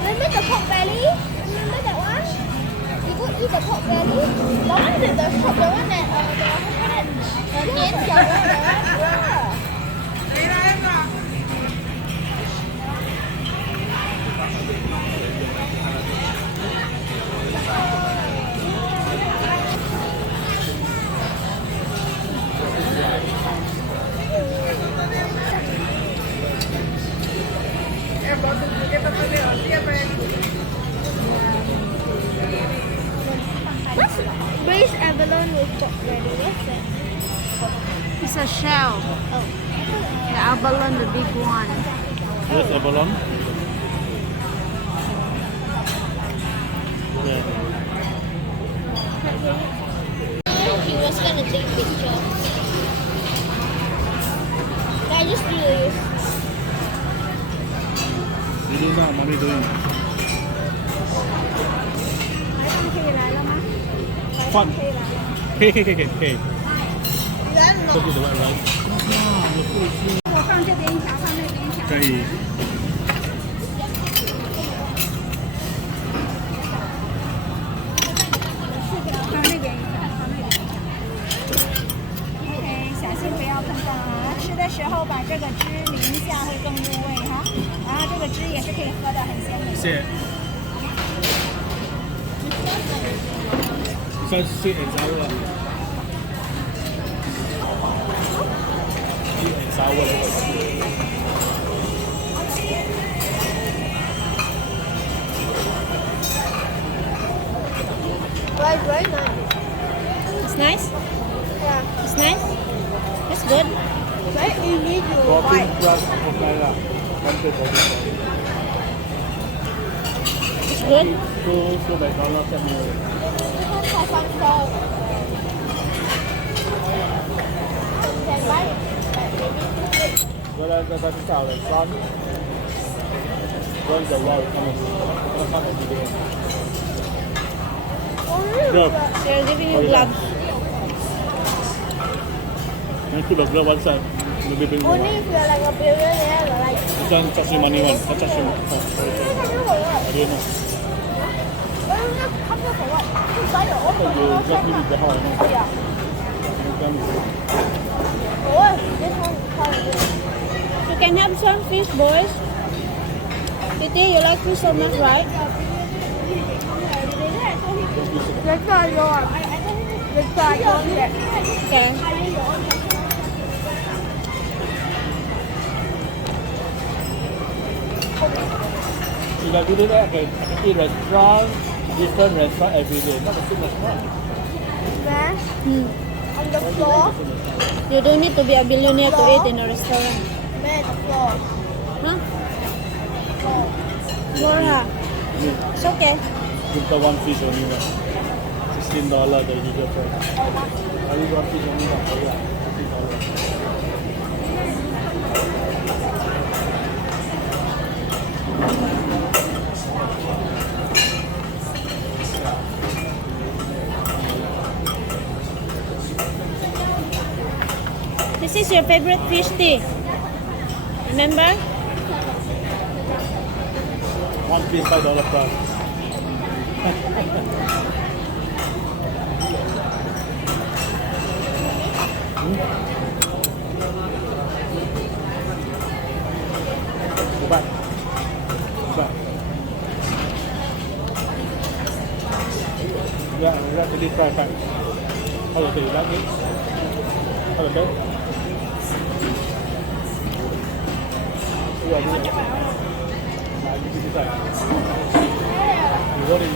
Remember the pork belly? Remember that one? You go eat the pork belly? The one that the pork, the one that the 点小的 What's braised abalone with pork belly? What's that? It's a shell. Oh. The abalone, the big one. Yes, abalone. Yeah. He was gonna take picture. I just do this. You do now, mommy doing. Fun. Hey, hey, hey, hey, hey. Look at the white rice. 我放这边一条，放那边一条。可以。放那边一条，放那边。OK， 小心不要碰到啊！吃的时候把这个汁淋一下会更入味哈。然后这个汁也是可以喝的，很鲜美。谢谢。算 sweet and sour. Sweet and sour. Right, very nice. It's nice. Yeah. It's nice. It's good. Very easy to Protein bite. plus papaya. 140. It's good. Go McDonald's set meal. Have fun though. You can bite it. Like maybe Whether the salad from when the world coming, come every day. only They're giving you gloves. And put the glove one side. Maybe bring one. only if you're like a billionaire or like This one charge you money one. That charge you. I don't know. come here for what? You buy your own But you just need the hall. Yeah. Oh, this one is called You can have some fish, boys. Titi, you like fish so much, right? Let's try yours. Let's try yours. Okay. If I do that, I can eat restaurant, different restaurant every day. Not the same restaurant. Where? On the floor? You don't need to be a billionaire to eat in a restaurant. Where the floor? Huh? Floor. Laura, it's okay. Give the one fish only. $16 the usual price. I will one fish only. $16. This is your favorite fish tea. Remember? One piece $5 plus. Go back. Go back. Yeah, that's really fry back. How to do that? How to do? You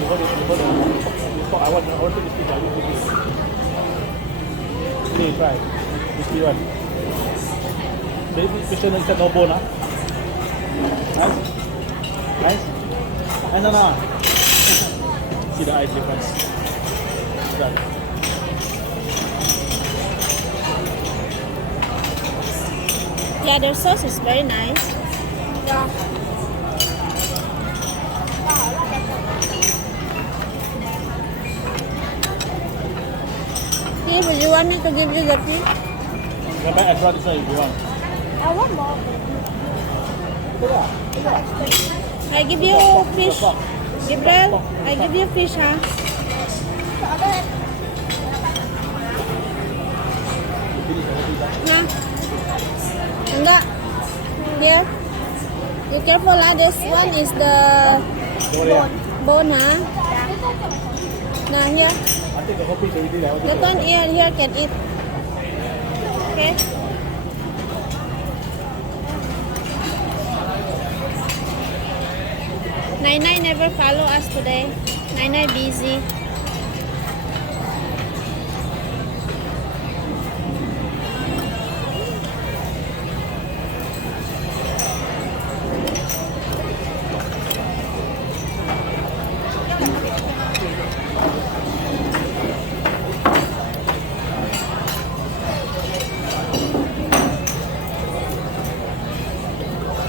hold it. You stop. I want to this piece. I want this piece. Please try. This one. This fish is no bone, huh? Nice. No. See the eyes difference. Done. Yeah, their sauce is very nice. Yeah. Steve, would you want me to give you the tea? Go back extra this one if you want. I want more. Go back. I give you fish. Gabriel, I give you fish, huh? Nah. Enggak. Here. You careful lah. This one is the bone, huh? Nah, here. I think the whole piece already there. That one here can eat. Okay. Nai never follow us today. Nai busy.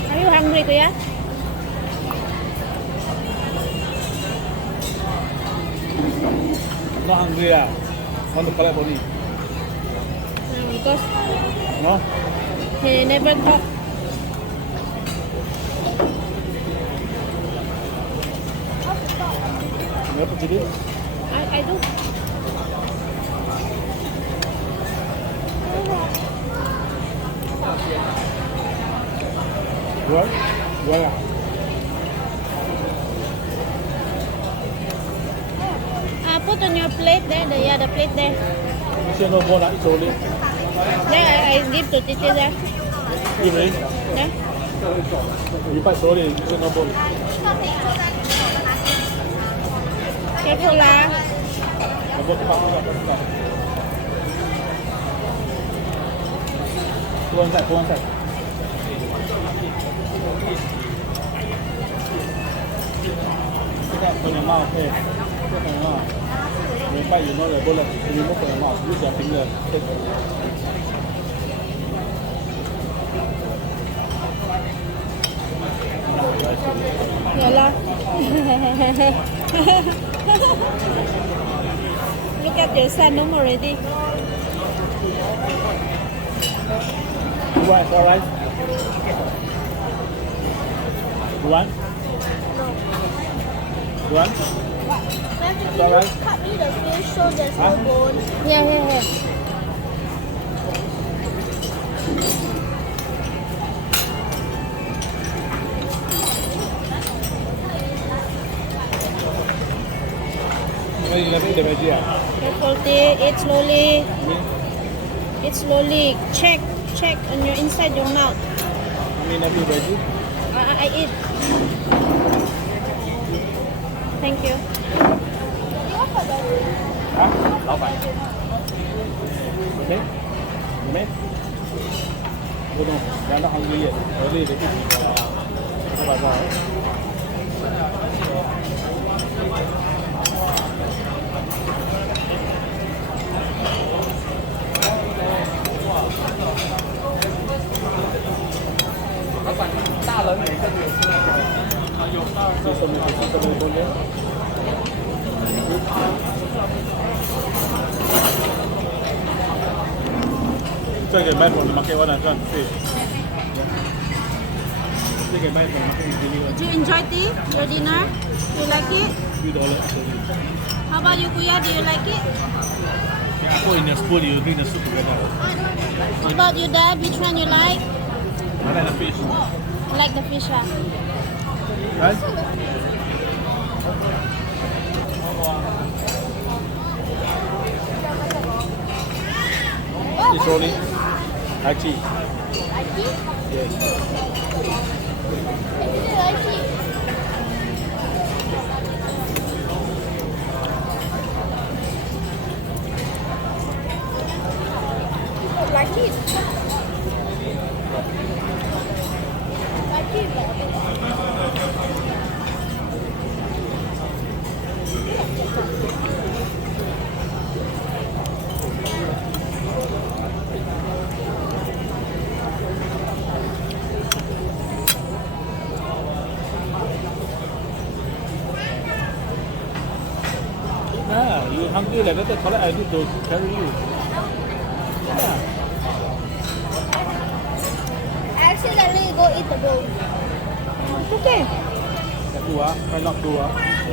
Are you hungry, Kuya? Not hungry ah. Want to collect only. Because No? he never talk. You have to do this? I do. You want? You want ah? Put on your plate there. The plate there. You say no more, it's only. There, I give to teacher there. You mean? There. You buy slowly, you say no more. Careful lah. No more, come. Go inside. Put that on your mouth, okay? Put on your mouth. When you bite, you know the bullet. Remove from your mouth. Use your finger. Take it. Yalah. Look at your son already. You want extra rice? You want? You want? Can you cut me the fish so there's no bone? Yeah. Oh, you never eat the veggie ah? Careful, eat slowly. Me? Eat slowly. Check on your inside your mouth. Me never eat veggie? I eat. Thank you. Hả?老板 Okay? You made? No, they're not hungry yet. Early they eat. Không phải sao? Các bạn đa lớn này rất nhiều. Xin con nhé. 这个卖from the market one and fish. 这个卖from the market Did you enjoy tea? Your dinner? You like it? $3. How about you, Kuya? Do you like it? Yeah, put in the spoon, you drink the soup together. What about you, Dad? Which one you like? I like the fish. Like the fish, huh? Right? It's only lychee. Lychee? Yes. Lychee. Lychee. Ah, you hungry like that, collect I need to carry you. Yeah. I accidentally go eat the bowl. Okay. Can do cannot do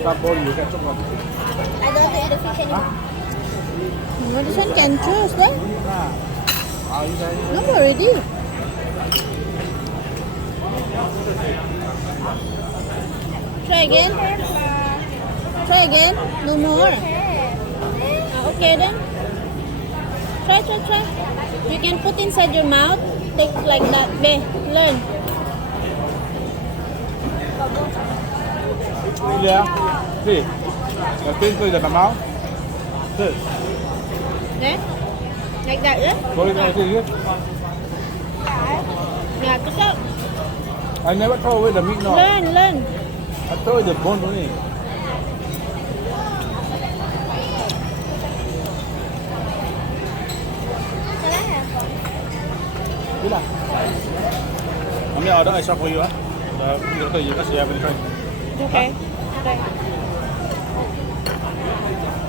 Some body you can chop I don't want to eat the fish anymore. This one can choose đấy. You guys. No already. Try again. Try again. No more. Okay then. Try. You can put inside your mouth. Take like that. Be, learn. Yeah. See. The thing is the mouth. This. Đấy. Like that, yeah? Go in there, see. Yeah, good job. I never throw away the meat, no. Learn. I throw away the bone only. Can I have one? Good lah. Mommy order I shop for you, The later you guys have any friend. Okay. Okay.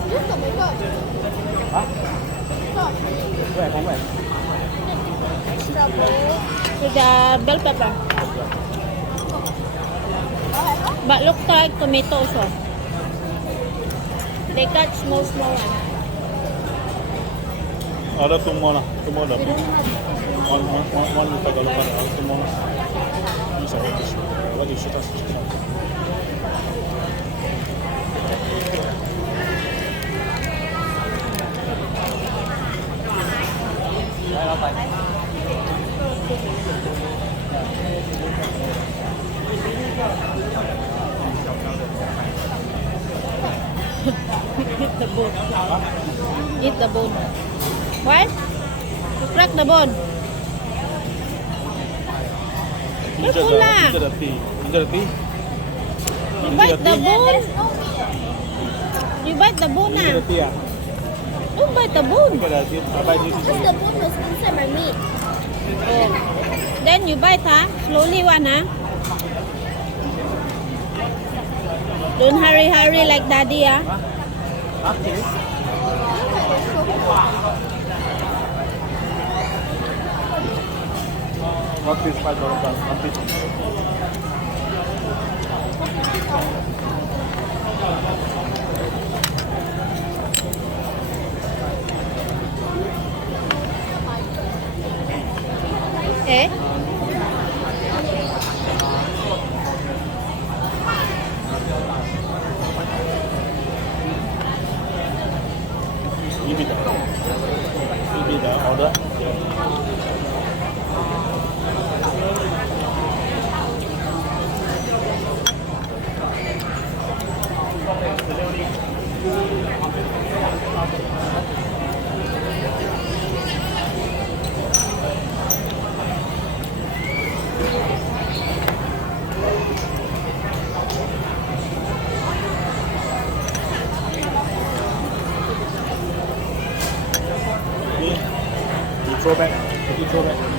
This is my god. Huh? God. Where? From where? Strawberry. With the bell pepper. But look like tomato also. They cut small one. Order two more lah. Two more the We don't have one with the local, two more. These are what you shoot us. Eat the bone. Eat the bone. What? You crack the bone. Careful lah. Into the tea. You bite the bone. There's no meat. You bite the bone Into the ah. tea. Don't bite the bone. Look at that. I buy this. Just the bone was inside my meat. Oh. Then you bite slowly one Don't hurry like daddy One piece $5. One piece. Eh? Give me the order. You throw back.